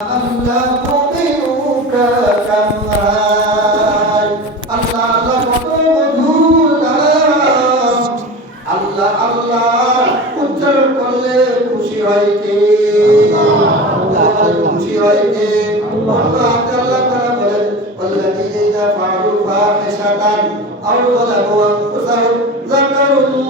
আল্লাহ মুমিনুকা কামাল আল্লাহ আল্লাহ কত মধুর নাম আল্লাহ আল্লাহ উচ্চারণ করলে খুশি হয় কে খুশি হয় কে আল্লাহ আল্লাহ তাআলা বলেন ওয়াল্লাযীনা ফাআলু ফাহিশাতান আও যালামু আনফুসাহুম যাকারুল্লাহ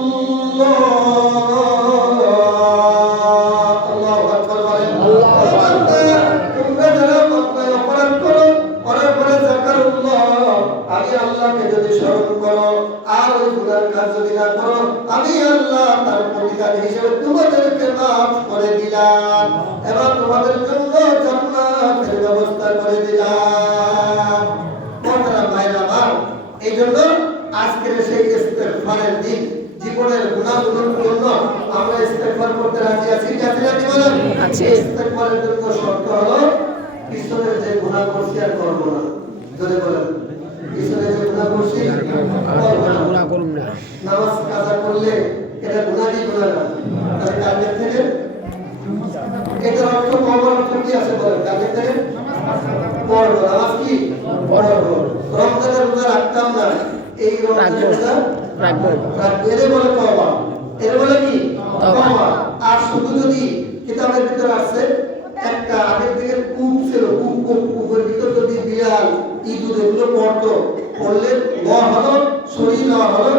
আমি আল্লাহ তার প্রতিদান হিসেবে তোমাদেরকে মাফ করে দিলাম এবং তোমাদের জন্য জান্নাতের ব্যবস্থা করে দিলাম। মোহতারাম ভাইরা আমার, এই জন্য আজকের সেই ইস্তেগফারের দিন, জীবনের গুনাহগুলোর জন্য আমরা ইস্তেগফার করতে রাজি আছি কি আছি না বলেন? আছি। ইস্তেগফারের জন্য শর্ত হলো পিছনের যে গুনাহ করছি আর করব না। যদি বলেন পিছনের যে গুনাহ করছি গুনাহ করব না, নামাজ কাজা করলে এটা গুনাহ কি গুনাহ না? তাহলে কালকে থেকে এটার অর্থ কবর অর্থ কি আছে বলেন? কালকে থেকে পড়ব, নামাজ কি পড়ব, রমজানের রোজা রাখতাম না, এই রমজানের রোজা রাখবো, এর বলে তওবা, এর বলে কি তওবা। আর শুধু যদি কিতাবের ভিতর আছে একটা আগের দিকে কূপ ছিল, কূপের ভিতর যদি বিড়াল ইঁদুর এগুলো পড়তো, পড়লে হলো শরীর হলো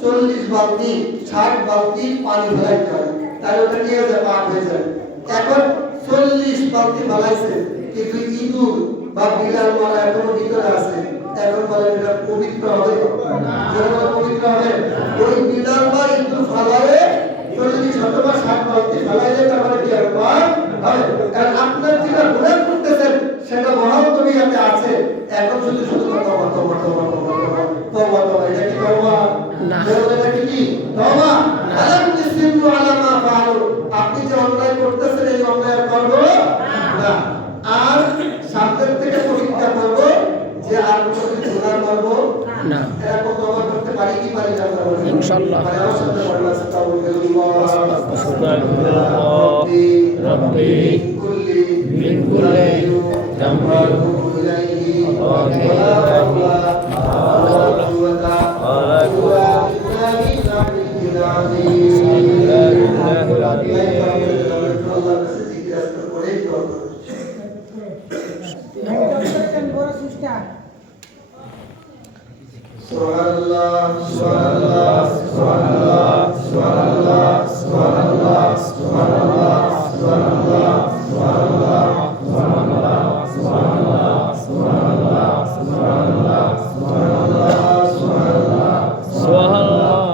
40 বালতি 60 বালতি পানি ফেলাইতে হয়, তাহলে ওটা কি হয়ে যায়? পাক হয়ে যায়। এখন 40 বালতি ফেলাইছে কিন্তু ইঁদুর বা বিড়াল মারা এখনো ভিতরে আছে, এখন বলে এটা পবিত্র হবে না, পবিত্র হবে। ওই বিড়াল বা ইঁদুর ফেলালে 40 অথবা 60 বালতি ফেলাইলে তারপরে কি হবে? পাক হবে। কারণ আপনার যেটা গুনাহ করতেছেন সেটা মহান দুনিয়াতে আছে, এখন শুধু শুধু তওবা তওবা তওবা তওবা তওবা তওবা, এটা কি তওবা না? এটা কি তওবা? আলাম ইসলিমু আলা মা ফাআলু, আপনি যে অন্যায় করতেছেন এই অন্যায় করব না। আর সামনের থেকে প্রতিজ্ঞা করব যে আর কোনো গুনাহ করব না। এরকম তওবা করতে পারি কি পারি না? ইনশাআল্লাহ। আমার সাথে বলুন আস্তাগফিরুল্লাহ রাব্বি মিন কুল্লি যামবি ইলাইহি ওয়া লা হাওলা ওয়ালা কুওয়াতা ইল্লা বিল্লাহিল আযীম। সুবহানাল্লাহ সুবহানাল্লাহ সুবহানাল্লাহ সুবহানাল্লাহ সুবহানাল্লাহ সুবহানাল্লাহ সুবহানাল্লাহ সুবহানাল্লাহ সুবহানাল্লাহ সুবহানাল্লাহ সুবহানাল্লাহ সুবহানাল্লাহ সুবহানাল্লাহ সুবহানাল্লাহ সুবহানাল্লাহ Allah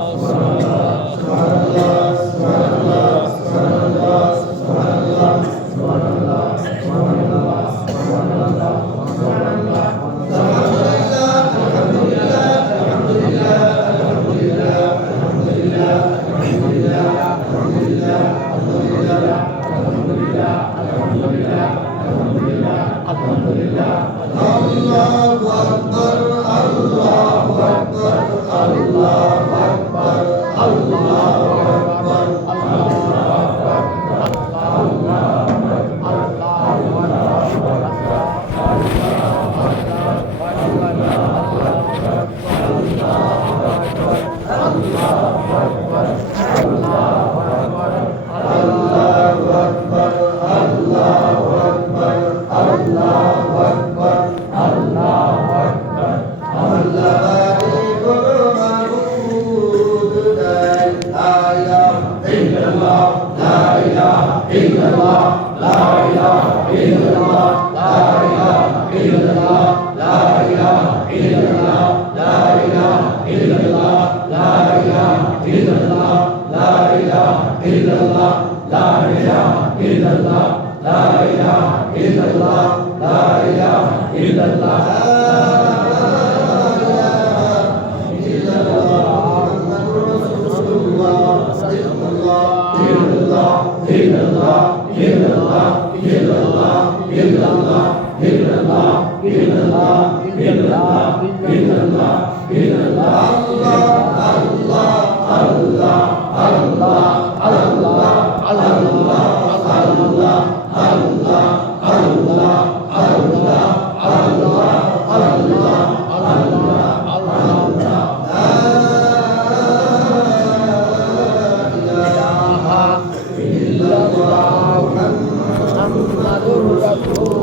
মুহাম্মাদুর রাসূল